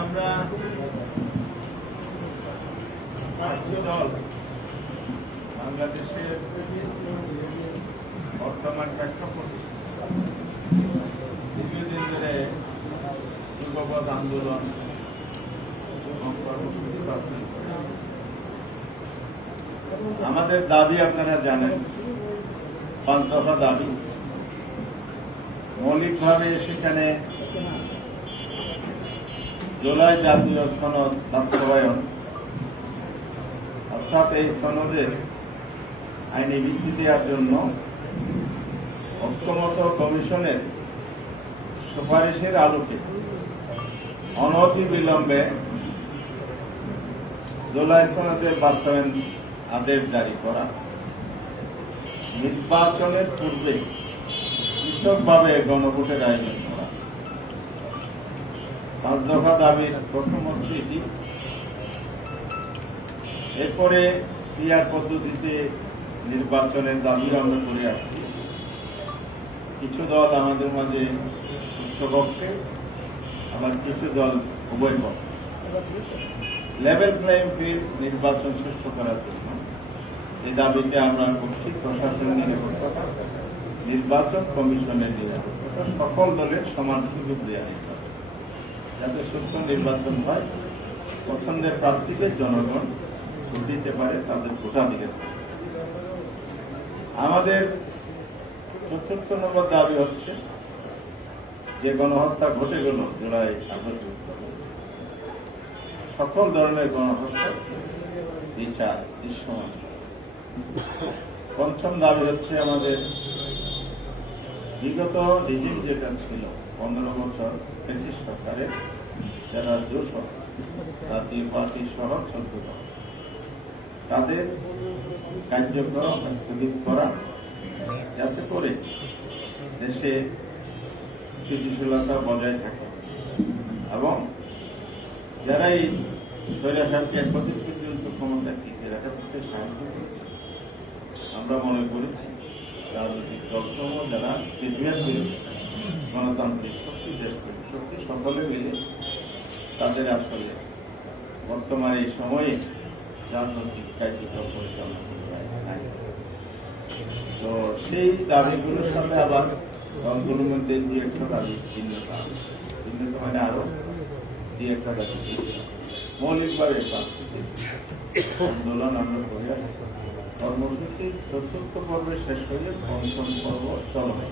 আমরা বাংলাদেশের বর্তমান প্রেক্ষাপট দীর্ঘদিন ধরে যুগপৎ আন্দোলন কর্মসূচি বাস্তবায়ন করে। আমাদের দাবি আপনারা জানেন, 5 দফা দাবি। মৌলিকভাবে সেখানে জুলাই জাতীয় সনদ বাস্তবায়ন, অর্থাৎ এই সনদের আইনি ভিত্তি দেওয়ার জন্য ঐক্যমত কমিশনের সুপারিশের আলোকে অনতিবিলম্বে জুলাই সনদের বাস্তবায়ন আদেশ জারি করা, নির্বাচনের পূর্বে পৃথকভাবে গণভোটের আয়োজন করা। 5 দফা দাবির প্রথম হচ্ছে এটি। এরপরে ক্রিয়ার পদ্ধতিতে নির্বাচনের দাবিও আমরা করে আসছি। কিছু দল আমাদের মাঝে উচ্চপক্ষে, আবার কিছু দল উভয় পক্ষে। লেভেল প্লেইং ফিল্ড নির্বাচন সুষ্ঠু করার জন্য এই দাবিতে আমরা করছি প্রশাসনের নিরাপত্তা, নির্বাচন কমিশনের নিরাপত্তা, সকল দলের সমান সুযোগ দেওয়া যেতে হবে, যাতে সুষ্ঠু নির্বাচন হয়, পছন্দের প্রার্থীকে জনগণ ভোট দিতে পারে, তাদের ভোটাধিকার। আমাদের 74 নম্বর দাবি হচ্ছে যে গণহত্যা ঘটে গেল জুলাই আগস্ট, সকল ধরনের গণহত্যা বিচার দৃশ্যমান। 5ম দাবি হচ্ছে আমাদের বিগত রিজিম যেটা ছিল 15 বছর ফ্যাসিস্ট সরকারের যারা দোষক, জাতীয় পার্টি সহ 14 দল, তাদের কার্যক্রম স্থগিত করা, যাতে করে দেশে স্থিতিশীলতা বজায় থাকে এবং যারা এই স্বৈরাচারকে একত্রিত পর্যন্ত ক্ষমতা টিকে রাখা করতে সাহায্য করছে, আমরা মনে করেছি রাজনৈতিক দলসমূহ যারা গণতান্ত্রিক শক্তি, দেশপ্রেমিক শক্তি, সকলে মিলে তাদের আসলে বর্তমান এই সময়ে রাজনৈতিক কার্যক্রম পরিচালনা করতে নাই। তো সেই দাবিগুলোর সাথে আবার দলগুলোর মধ্যে 2-1টা দাবি ভিন্নতা মানে আরো 2-1টা দাবি মৌলিকভাবে আন্দোলন আমরা করে আসছি। কর্মসূচির চতুর্থ পর্বে শেষ হয়ে পঞ্চম পর্ব চলমান।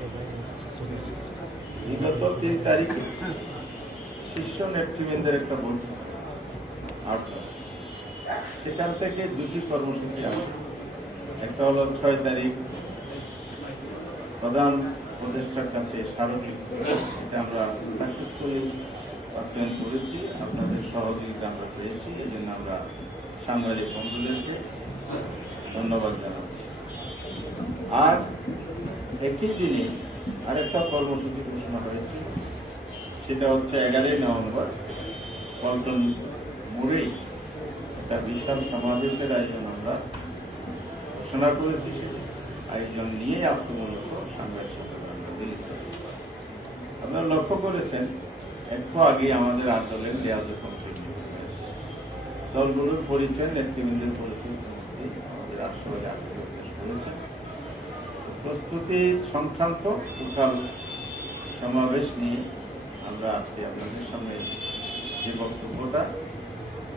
বিগত 3 তারিখে শীর্ষ নেতৃবৃন্দের একটা বৈঠক, সেখান থেকে 2টি কর্মসূচি আসে। একটা হলো 6 তারিখ প্রধান উপদেষ্টার কাছে স্মারকলিপি, এটা আমরা সাকসেসফুলি বাস্তবায়ন করেছি। আপনাদের সহযোগিতা আমরা পেয়েছি, এই জন্য আমরা সাংবাদিক বন্ধুদেরকে ধন্যবাদ জানাচ্ছি। আর একই দিনে আরেকটা কর্মসূচি ঘোষণা হয়েছে, সেটা হচ্ছে 11 নভেম্বর পল্টন মোড়ে একটা বিশাল সমাবেশের আয়োজন আমরা ঘোষণা করেছি। আয়োজন নিয়ে আজকে মূলত সাংবাদিক সম্মেলন মিলিত হয়েছে। আপনারা লক্ষ্য করেছেন একটু আগে আমাদের আন্দোলন দেওয়া দলগুলোর পরিচয়, নেতৃবৃন্দের পরিচয় আমাদের আসলে করেছেন। প্রস্তুতি সংক্রান্ত টোটাল সমাবেশ নিয়ে আমরা আজকে আপনাদের সামনে যে বক্তব্যটা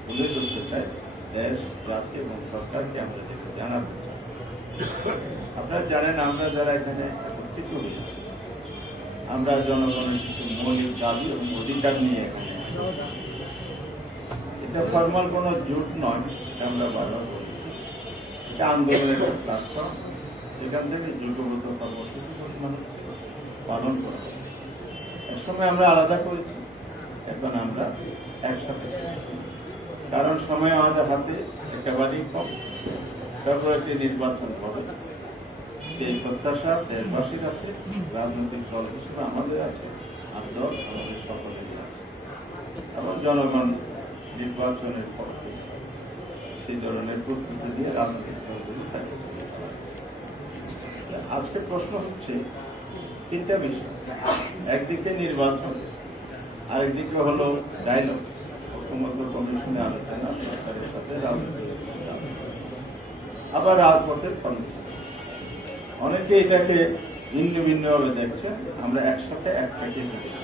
তুলে ধরতে চাই, দেশ, জাতি এবং সরকারকে আমরা যেটা জানাতে চাই। আপনারা জানেন, আমরা যারা এখানে একত্রিত হয়েছি, আমরা জনগণের কিছু মৌলিক দাবি এবং অধিকার নিয়ে এখানে, এটা ফর্মাল কোনো জোট নয়, এটা আমরা বারবার বলেছি, এটা আন্দোলনের একটা প্ল্যাটফর্ম। এখান থেকে জোটবদ্ধ কর্মসূচি পালন করা হবে। এক সময় আমরা আলাদা করেছি, এখন আমরা একসাথে, কারণ সময় আমাদের হাতে একেবারেই কম। ফেব্রুয়ারিতে নির্বাচন হবে, সেই প্রত্যাশা দেশবাসীর আছে, রাজনৈতিক দল হিসেবে আমাদের আছে, আর দল আমাদের সকলেরই আছে, এবং জনগণ নির্বাচনের পক্ষে সেই ধরনের প্রস্তুতি দিয়ে রাজনৈতিক দলগুলি থাকে। আজকে প্রশ্ন হচ্ছে 3টা বিষয়, একদিকে নির্বাচন, আরেকদিকে হলো ডায়লগ, ঐক্যমত্য কমিশনে আলোচনা, সরকারের সাথে রাজনৈতিক, আবার রাজপথের কর্মসূচি। অনেকে এটাকে ভিন্ন ভিন্নভাবে দেখছে, আমরা একসাথে এক প্যাকেজ দেখছি।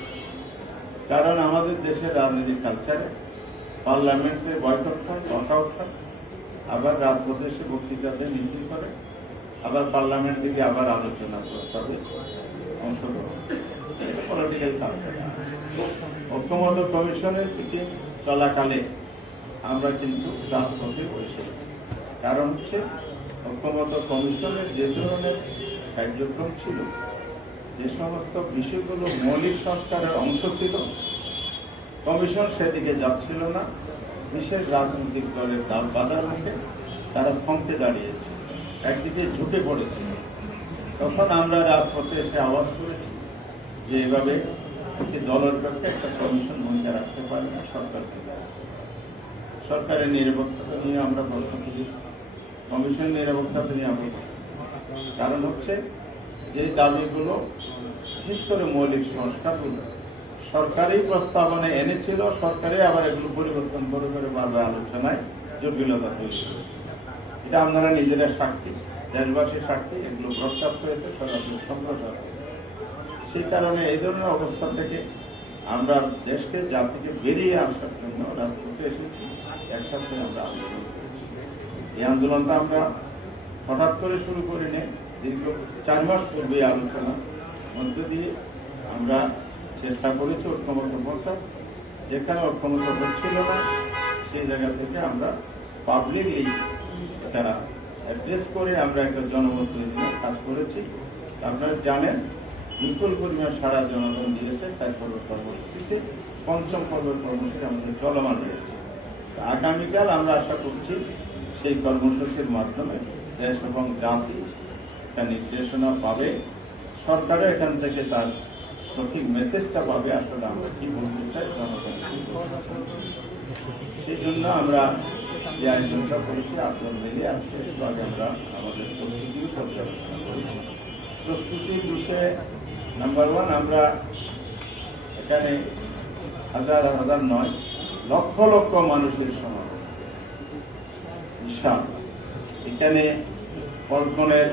কারণ আমাদের দেশের রাজনৈতিক কালচারে পার্লামেন্টে বয়কট হয়, ওয়াকআউট হয়, আবার রাজপথে এসে বক্তৃতাতে মিছিল করে, আবার পার্লামেন্ট থেকে আবার আলোচনা প্রস্তাবে অংশগ্রহণ, পলিটিক্যাল কালচার। ঐক্যমত্য কমিশনের থেকে চলাকালে আমরা কিন্তু রাজপথে বসে, কারণ হচ্ছে ঐক্যমত্য কমিশনের যে ধরনের কার্যক্রম ছিল, যে সমস্ত বিষয়গুলো মৌলিক সংস্কারের অংশ ছিল, কমিশন সেদিকে যাচ্ছিল না। বিশেষ রাজনৈতিক দলের দাল বাধার মুখে তারা থমকে দাঁড়িয়েছে, একদিকে ঝুঁকে পড়েছিল। তখন আমরা রাজপথে এসে আওয়াজ করেছি যে এভাবে একটি দলের পক্ষে একটা কমিশন ভূমিকা রাখতে পারে না, সরকারকে সরকারের নিরাপত্তা নিয়ে আমরা প্রশ্ন তুলি, কমিশন নিরাপত্তা নিয়ে আমরা, কারণ হচ্ছে যে দাবিগুলো, বিশেষ করে মৌলিক সংস্কারগুলো সরকারি প্রস্তাবনে এনেছিল, সরকারে আবার এগুলো পরিবর্তন করে করে বারবার আলোচনায় জটিলতা তৈরি করেছে। এটা আপনারা নিজেরা সাক্ষী, দেশবাসী সাক্ষী, এগুলো প্রস্তাব হয়েছে, সরাসরি সম্প্রচার হয়েছে। সেই কারণে এই ধরনের অবস্থা থেকে আমরা দেশকে জাতিকে বেরিয়ে আসার জন্য রাজপথে এসেছি, একসাথে আমরা আন্দোলন করেছি। এই আন্দোলনটা আমরা হঠাৎ করে শুরু করিনি, দীর্ঘ 4 মাস পূর্বে আলোচনা মধ্য দিয়ে আমরা চেষ্টা করেছি ঐক্যমত্য পৌঁছার। যেখানে ঐক্যমত্য হচ্ছিল না, সেই জায়গা থেকে আমরা পাবলিকলি এটা অ্যাড্রেস করে আমরা একটা জনমত তৈরির কাজ করেছি। আপনারা জানেন, বিপুল পরিমাণ সারা জনগণ দিয়েছে 4 পর্ব কর্মসূচিতে। 5ম পর্বের কর্মসূচি আমাদের চলমান রয়েছে। আগামীকাল আমরা আশা করছি সেই কর্মসূচির মাধ্যমে দেশ এবং জাতি একটা নির্দেশনা পাবে, সরকারও এখান থেকে তার সঠিক মেসেজটা পাবে, আসলে আমরা কি বলতে চাই, জনগণ সেই জন্য আমরা যে আয়োজনটা করেছি আপনার মিলিয়ে আজকে একটু আগে আমরা আমাদের প্রস্তুতিও পর্যালোচনা করেছি। প্রস্তুতির বিষয়ে নাম্বার 1, আমরা এখানে হাজার হাজার নয়, লক্ষ লক্ষ মানুষের সমাবেশ, বিশাল। এখানে পল্টনের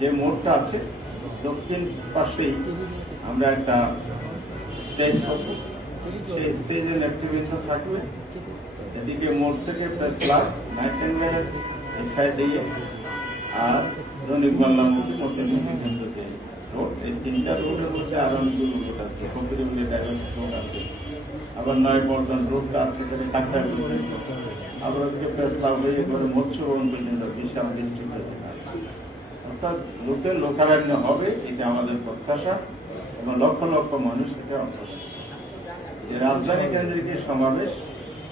যে মোড়টা আছে, দক্ষিণ পাশেই আমরা একটা স্টেজ করবো, সেই স্টেজে নেতৃবৃন্দ থাকবে। এদিকে মোড় থেকে প্রেস ক্লাব, নাইটেঙ্গেলের এসআই দিয়ে আর দৈনিক বাংলামুখী মধ্যে রোড, এই তিনটা রোডের মধ্যে আরো অনেকগুলো রোড আছে, ফকিরুল রোড আছে, আবার নয়পল্টন রোডটা আছে, সেখানে কাঁকড়া রোড, আবার ওদিকে প্রস্তাব হয়ে করে মৎস্যভবন পর্যন্ত বিশাল ডিস্ট্রিক্ট আছে। অর্থাৎ লোকের লোকারণ্য হবে, এটা আমাদের প্রত্যাশা এবং লক্ষ লক্ষ মানুষ এটা অংশগ্রহণ। যে রাজধানী কেন্দ্রিক সমাবেশ,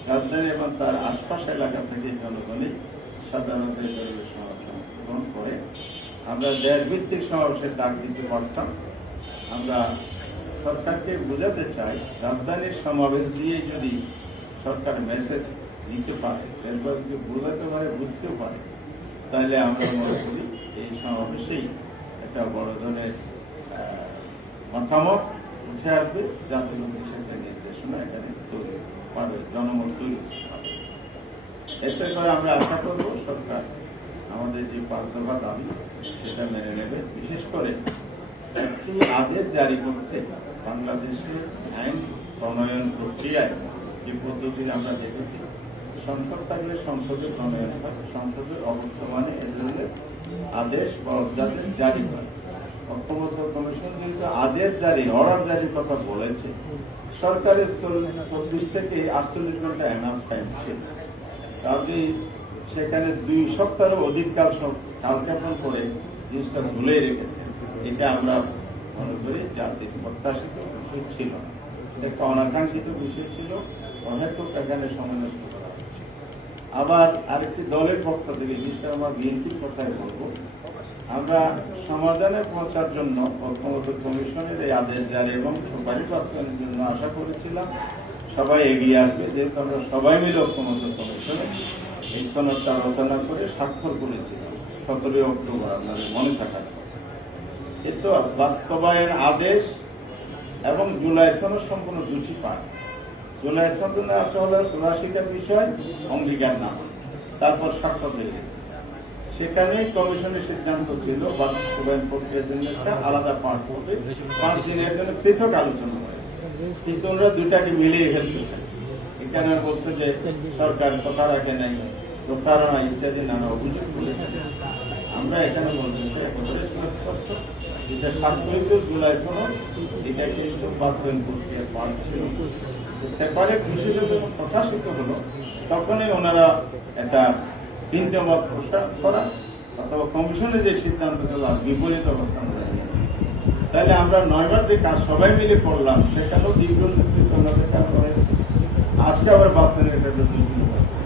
রাজধানী এবং তার আশপাশ এলাকা থেকে জনগণই সাধারণত এই ধরনের সমাবেশ অংশগ্রহণ করে। আমরা দেশভিত্তিক সমাবেশের ডাক দিতে পারতাম। আমরা সরকারকে বোঝাতে চাই, রাজধানীর সমাবেশ দিয়ে যদি সরকার মেসেজ দিতে পারে, এরপর যদি বোঝাতে পারে, বুঝতেও পারে, তাহলে আমরা মনে করি এই সমাবেশেই একটা বড় ধরনের মতামত উঠে আসবে, জাতীয় সেটা নির্দেশনা এখানে তৈরি পাবে, জনমত তৈরি হবে। এতে করে আমরা আশা করব সরকার আমাদের যে 5 দফা দাবি সেটা মেনে নেবে। বিশেষ করে একটি আদেশ জারি করতে বাংলাদেশের আইন প্রণয়ন প্রক্রিয়ায় যে পদ্ধতি আমরা দেখেছি, সংসদ থাকলে সংসদে প্রণয়ন হয়, সংসদের অবর্তমানে এ ধরনের আদেশ বা অধ্যাদেশ জারি হয়। ঐক্যমত্য কমিশন কিন্তু আদেশ জারি, অর্ডার জারির কথা বলেছে। সরকারের 24 থেকে 48 ঘন্টা এনাফ টাইম ছিল, তাহলে সেখানে 2 সপ্তাহের অধিক কাল কালক্ষেপণ করে জিনিসটা ভুলে রেখেছে। এটা আমরা মনে করি জাতির প্রত্যাশিত বিষয় ছিল না, একটা অনাকাঙ্ক্ষিত বিষয় ছিল, অহেতুক এখানে সময় নষ্ট করা হচ্ছে। আবার আরেকটি দলের পক্ষ থেকে, জিনিসটা আমরা বিএনপির কথাই বলবো, আমরা সমাধানে পৌঁছার জন্য ঐক্যমত্য কমিশনের এই আদেশ জারি এবং সুপারিশ বাস্তবায়নের জন্য আশা করেছিলাম সবাই এগিয়ে আসবে, যেহেতু আমরা সবাই মিলে ঐক্যমত্য কমিশনে এই সনদটা আলোচনা করে স্বাক্ষর করেছিলাম 17 অক্টোবর, আপনাদের মনে থাকার কথা। কিন্তু বাস্তবায়ন আদেশ এবং জুলাই সনদ সম্পূর্ণ দুটি পার্ট। জুলাই সনদ আছে হলো 84টা বিষয় অঙ্গীকার না, তারপর স্বাক্ষর হয়ে গেছে। সেখানে কমিশনের সিদ্ধান্ত ছিল বাস্তবায়ন প্রক্রিয়ার জন্য একটা আলাদা পার্ট হবে, 5 দিনের জন্য পৃথক আলোচনা হয়। কিন্তু ওরা দুটাকে মিলিয়ে ফেলতেছে। এখানে বলছে যে সরকার কথা রাখে নাই, প্রতারণা ইত্যাদি নানা অভিযোগ তুলেছে। আমরা এখানে বলছি একেবারে সুস্পষ্ট, যেটা 7 জুলাই সনদ, এটা কিন্তু বাস্তবায়ন প্রক্রিয়ার পার্ট ছিল। সেপারেট হিসেবে যখন প্রকাশিত হলো, তখনই ওনারা একটা তিনটে মত প্রস্তাব করা অথবা কমিশনের যে সিদ্ধান্ত ছিল বিপরীত অবস্থান নেয়। তাহলে আমরা 9 বার যে কাজ সবাই মিলে করলাম, সেখানেও দীর্ঘ কাজ করেছে। আজকে আবার বাস্তবায়নের একটা সৃষ্টি হচ্ছে।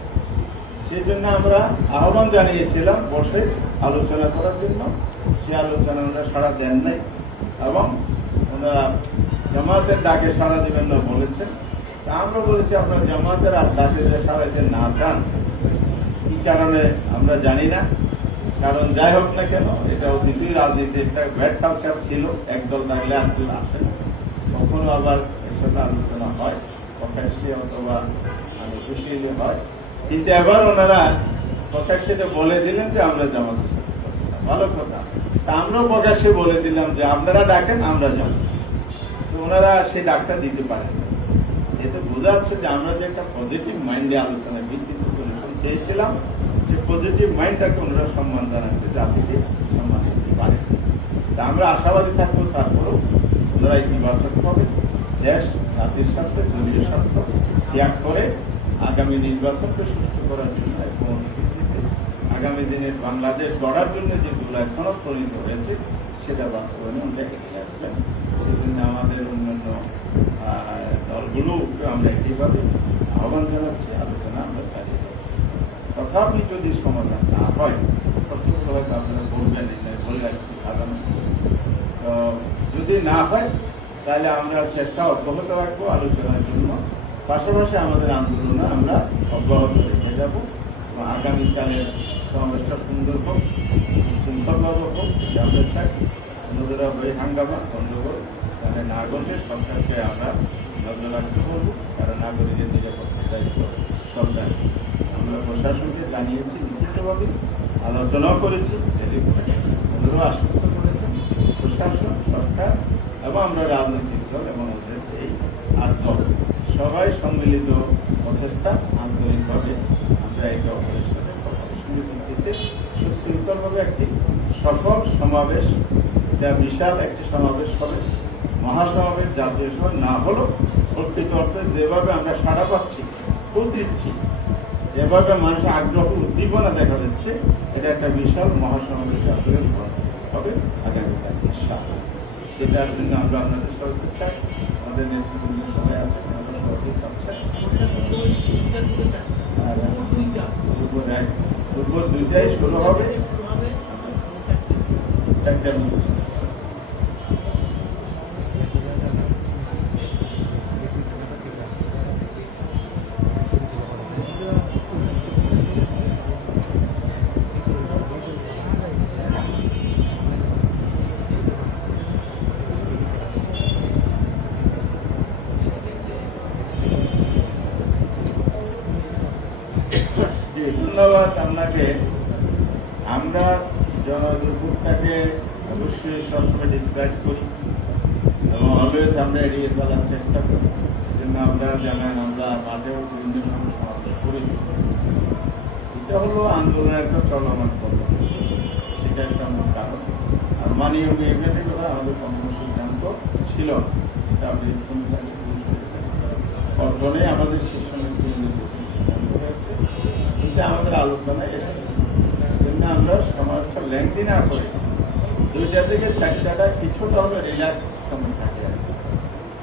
সেই জন্য আমরা আহ্বান জানিয়েছিলাম বসে আলোচনা করার জন্য, সে আলোচনা ওনারা সাড়া দেন নাই এবং ওনারা জামাতের ডাকে সাড়া দিবেন না বলেছেন। তা আমরা বলেছি আপনার জামাতের আর ডাকে যে সাড়া দিতে না চান, কি কারণে আমরা জানি না, কারণ যাই হোক না কেন, এটা অতীতই রাজনীতি একটা ব্যাড কালচার ছিল, একদল ডাকলে আরেকদল আসে না, কখনো আবার এর সাথে আলোচনা হয় প্রকাশ্যে অথবা অফিসিয়ালি হয়। কিন্তু এবার ওনারা প্রকাশ্যে বলে দিলেন যে আমরা জামাতের সাথে, ভালো কথা। তা আমরাও প্রকাশ্যে বলে দিলাম যে আপনারা ডাকেন, আমরা যাব। তো ওনারা সেই ডাকটা দিতে পারেন। এতে বোঝা যাচ্ছে যে আমরা যে একটা পজিটিভ মাইন্ডে আলোচনা ভিত্তিতে সলিউশন চেয়েছিলাম, সে পজিটিভ মাইন্ডটাকে ওনারা সম্মান জানাতে, জাতিকে সম্মান দিতে পারে। তা আমরা আশাবাদী থাকবো, তারপরেও ওনারা ইতিবাচক হবে, দেশ জাতির স্বার্থ, দলীয় স্বার্থ ত্যাগ করে আগামী নির্বাচনকে সুষ্ঠু করার জন্য আগামী দিনের বাংলাদেশ গড়ার জন্য যে জুলাই সনদ প্রণীত হয়েছে সেটা বাস্তবায়নে আমরা এগিয়ে আসবেন। সেজন্য আমাদের অন্যান্য দলগুলোকে আমরা একইভাবে আহ্বান জানাচ্ছি, আলোচনা আমরা চালিয়ে যাচ্ছি। তথাপি যদি সমাধান না হয়, প্রস্তুত হয়তো আপনারা বলবেন, বলে রাখছি আগামী। তো যদি না হয় তাহলে আমরা চেষ্টা অব্যাহত রাখবো আলোচনার জন্য, পাশাপাশি আমাদের আন্দোলনে আমরা অব্যাহত রেখে যাব এবং আগামীকালের সমাবেশটা সুন্দর হোক, শৃঙ্খলভাবে হোক, আমরা চাই। অন্যদেরা হয়ে হাঙ্গামা গণ্ডগোল তাহলে না ঘটে সরকারকে আমরা নজর রাখতে বলবো, কারণ নাগরিকের নিরাপত্তার দায়িত্ব সরকার। আমরা প্রশাসনকে জানিয়েছি, লিখিতভাবে আলোচনাও করেছি, ওদেরও আশ্বস্ত করেছেন প্রশাসন, সরকার এবং আমরা রাজনৈতিক দল এবং ওদের এই 8 দল সবাই সম্মিলিত প্রচেষ্টা আন্তরিকভাবে আমরা একে অপরের সাথে নেতৃত্বে সুশৃঙ্খলভাবে একটি সফল সমাবেশ, এটা বিশাল একটি সমাবেশ হবে, মহাসমাবেশ, জাতীয় সভা না হলেও প্রকৃত অর্থে যেভাবে আমরা সাড়া পাচ্ছি, ফুল দিচ্ছি, যেভাবে মানুষের আগ্রহ উদ্দীপনা দেখা যাচ্ছে, এটা একটা বিশাল মহাসমাবেশ আসলে হবে আগামীকাল ইনশাআল্লাহ। সেটার জন্য আমরা আপনাদের সহযোগিতা চাই, আমাদের নেতৃবৃন্দ সবাই আছে, আমাদের সহযোগিতা চাচ্ছে। দুপুর 2টায় শুরু হবে, একটা ধন্যবাদ আপনাকে। আমরা জনদুর্ভোগটাকে অবশ্যই সবসময় ডিসকাস করি এবং অলওয়েজ আমরা এড়িয়ে চলার চেষ্টা করি। জন্য আপনারা জানেন আমরা মাঠেও বিভিন্ন সময় সমাবেশ করেছি। এটা হলো আন্দোলনের একটা চলমান কর্মসূচি, সেটা একটা আমার কারণ। আর মাননীয় মেয়েদের কথা আমাদের কর্মসিদ্ধান্ত ছিল, এটা আপনি অর্জনে আমাদের শীর্ষ নেতৃত্ব সিদ্ধান্ত হয়েছে, এটা আমাদের আলোচনায় এসেছে। জন্য আমরা সমাজটা লেংথি না করে 2টা থেকে 4টাটা কিছুটা হলে রিল্যাক্স সময় থাকে।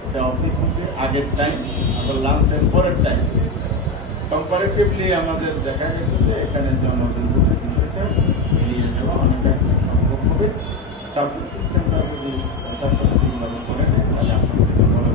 এটা অফিস থেকে আগের টাইম, আবার লাঞ্চের পরের টাইম। কম্পারেটিভলি আমাদের দেখা গেছে যে এখানে জনদুর্ভোগের বিষয়টা এড়িয়ে যাওয়া অনেকটা সম্ভব হবে। ট্রাফিক সিস্টেমটা যদি প্রশাসন ঠিকভাবে করে নেয় তাহলে আসলে বড়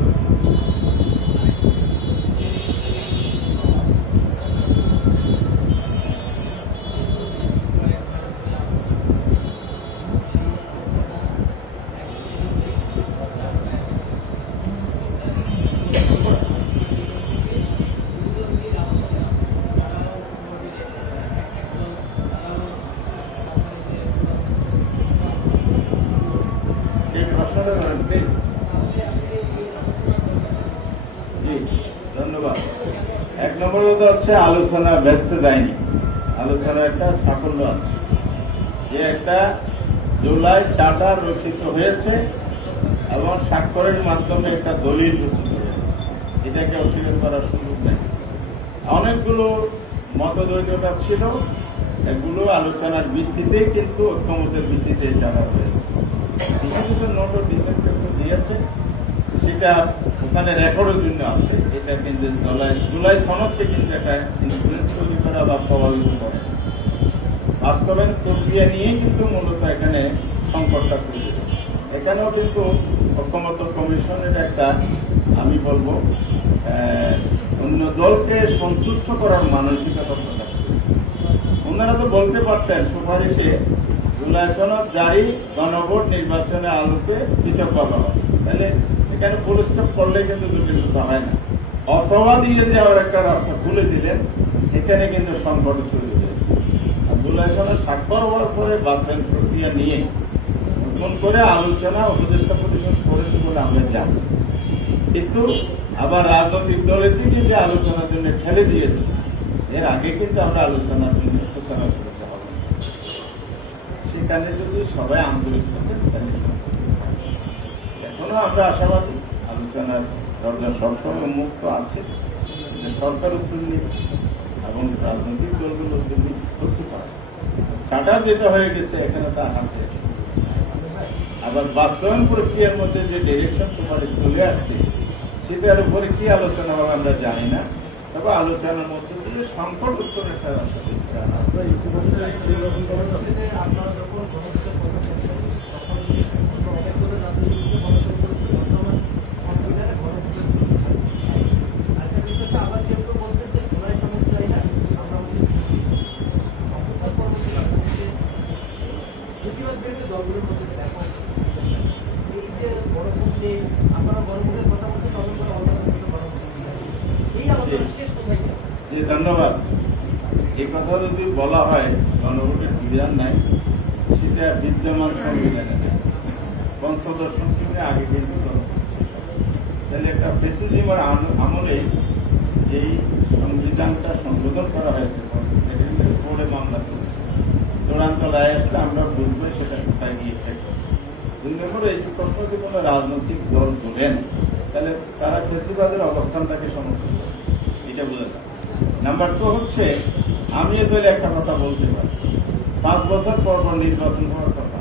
ধন্যবাদ। 1 নম্বর কথা হচ্ছে আলোচনা ব্যস্ত যায়নি, আলোচনার একটা সাফল্য আছে, যে একটা জুলাই চার্টার রচিত হয়েছে এবং স্বাক্ষরের মাধ্যমে একটা দলিল রচিত হয়েছে, এটাকে অস্বীকার করার সুযোগ নেই। অনেকগুলো মতদ্বৈধতা ছিল, এগুলো আলোচনার ভিত্তিতেই কিন্তু ঐক্যমতের ভিত্তিতে চালা হয়েছে। কিছু কিছু নোট ও ডিসেন্ট দিয়েছে, সেটা ওখানে রেকর্ডের জন্য আছে। এটা কিন্তু জুলাই সনদকে কিন্তু একটা ইনফ্লুয়েন্স তৈরি করা বা প্রভাবিত করে, বাস্তবায়ন প্রক্রিয়া নিয়েই কিন্তু মূলত এখানে সংকটটা তৈরি হয়। এখানেও কিন্তু ঐক্যমত কমিশনের একটা, আমি বলবো, অন্য দলকে সন্তুষ্ট করার মানসিকতা প্রকাশ করে। ওনারা তো বলতে পারতেন সুপারিশে জুলাই সনদ জারি, গণভোট, নির্বাচনে আলোকে পৃথক করা হয়, তাহলে এখানে ফুল স্টপ করলে কিন্তু জটিলতা হয় না। অথবা দিয়ে যে আবার একটা রাস্তা খুলে দিলেন, এখানে কিন্তু সংকট তৈরি হয়ে যায়। আর জুলাই সনদ স্বাক্ষর হওয়ার পরে বাস্তবায়ন প্রক্রিয়া নিয়ে নতুন করে আলোচনা উপদেষ্টা পরিষদ করেছে বলে আমরা জানি, কিন্তু আবার রাজনৈতিক দলের দিকে যে আলোচনার জন্য ঠেলে দিয়েছে, এর আগে কিন্তু আমরা আলোচনার জন্য সূচনা করতে হবে। সেখানে যদি সবাই আন্তরিক থাকে, এখনো আমরা আশাবাদী আলোচনার দরজা সবসময় মুক্ত আছে, সরকার উদ্যোগ নিয়ে এবং রাজনৈতিক দলগুলো উদ্যোগ নিয়ে করতে পারে। চার্টার যেটা হয়ে গেছে এখানে তা হাতে, আবার বাস্তবায়ন প্রক্রিয়ার মধ্যে যে ডিরেকশন সুপারিশ চলে আসছে, সেটার উপরে কি আলোচনা হবে আমরা জানি না, তবে আলোচনার মধ্যে দিয়ে সংকট উত্তর একটা রাস্তা দেখতে দলগুলোর মধ্যে এই যে গণভোট নিয়ে আপনারা গণভোটের কথা বলছেন, এই আলোচনা শেষ কোথায়? ধন্যবাদ। এই কথা যদি বলা হয় গণভোটের বিধান নাই, সেটা বিদ্যমান সংবিধানে নেই। পঞ্চদশ সংশোধনে আগে কিন্তু তাহলে একটা ফেসিজমের আমলে এই সংবিধানটা সংশোধন করা হয়েছে, কোর্টে মামলা চলছে। চূড়ান্ত রায় আসলে আমরা বুঝবো সেটা কোথায় গিয়ে ঠেকবে। 2 নম্বর, এই প্রশ্ন যদি কোনো রাজনৈতিক দল তোলেন তাহলে তারা ফেসিবাদের অবস্থানটাকে সমর্থন করে, এটা বোঝা যায়। নাম্বার 2 হচ্ছে, আমি এ দলে একটা কথা বলতে পারি, 5 বছর পর পর নির্বাচন হওয়ার কথা,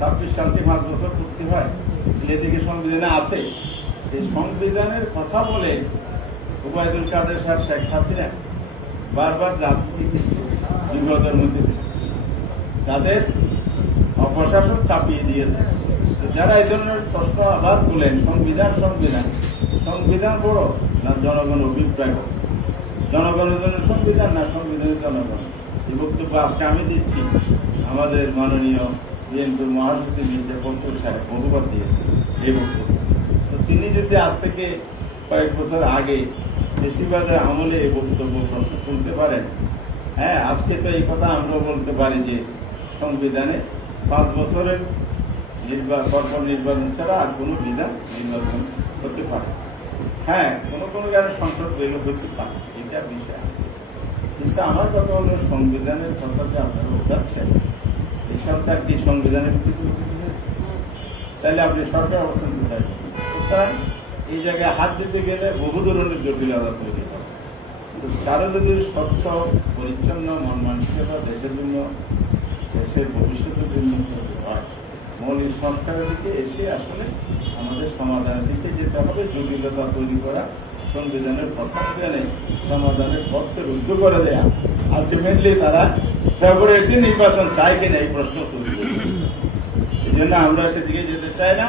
26 সালটি 5 বছর পূর্তি হয়, এদিকে সংবিধানে আছে। এই সংবিধানের কথা বলে ওবায়দুল কাদের সাহেব, শেখ হাসিনা বারবার জাতিকে কিন্তু বিপদের মধ্যে দিচ্ছে, তাদের অপশাসন চাপিয়ে দিয়েছে। যারা এই ধরনের প্রশ্ন আবার তুলেন, সংবিধান সংবিধান সংবিধান বড় না জনগণ অভিপ্রায় বড়, জনগণের জন্য সংবিধান না সংবিধানের জনগণ, এই বক্তব্য আজকে আমি দিচ্ছি। আমাদের মাননীয় বিএনপির মহাসচিব মির্জা ফখরুল সাহেব বহুবার দিয়েছেন এই বক্তব্য। তো তিনি যদি আজ থেকে কয়েক বছর আগে বেশিরভাগের আমলে এই বক্তব্য প্রশ্ন তুলতে পারেন, হ্যাঁ, আজকে তো এই কথা আমরাও বলতে পারি যে সংবিধানে 5 বছরের পরপর নির্বাচন ছাড়া আর কোনো বিধান নির্বাচন করতে পারে। হ্যাঁ, কোনো কোনো কারণে সংসদ তৈরি করতে পারে, এটা বিষয় আছে। কিন্তু আমার কথা হলো, সংবিধানের কথা যে আপনারা বোঝাচ্ছেন, এই সরকার কি সংবিধানের ভিত্তিতে তাহলে আপনি সরকার অবস্থান কোথায়? সুতরাং এই জায়গায় হাত দিতে গেলে বহু ধরনের জটিলতা তৈরি হবে। কারো যদি স্বচ্ছ পরিচ্ছন্ন মন মানসিকতা দেশের জন্য, দেশের ভবিষ্যতের জন্য হয়, মৌলিক সংস্কারের দিকে এসে আসলে আমাদের সমাধানের দিকে যেতে হবে। জটিলতা তৈরি করা, সংবিধানের প্রথম জ্ঞানে সমাধানের পথকে রুদ্ধ করে দেয়া, আলটিমেটলি তারা ফেব্রুয়ারিতে নির্বাচন চায় কিনা এই প্রশ্ন তৈরি করছে। এই জন্য আমরা সেদিকে যেতে চাই না।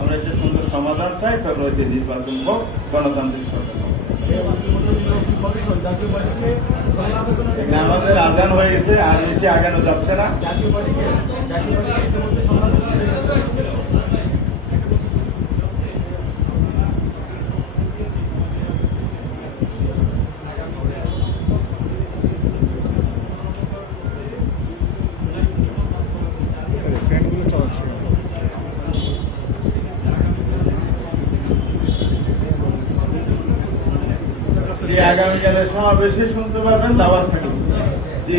আমরা একটা সুন্দর সমাধান চাই, ফেব্রুয়ারিতে নির্বাচন হোক, গণতান্ত্রিক সরকার হোক। আমাদের আজান হয়ে গেছে, আর বেশি আগানো যাচ্ছে না। ফ্যানগুলো চালাচ্ছে। আগামীকালের সমাবেশে শুনতে পারবেন, দাওয়াত থাকবে।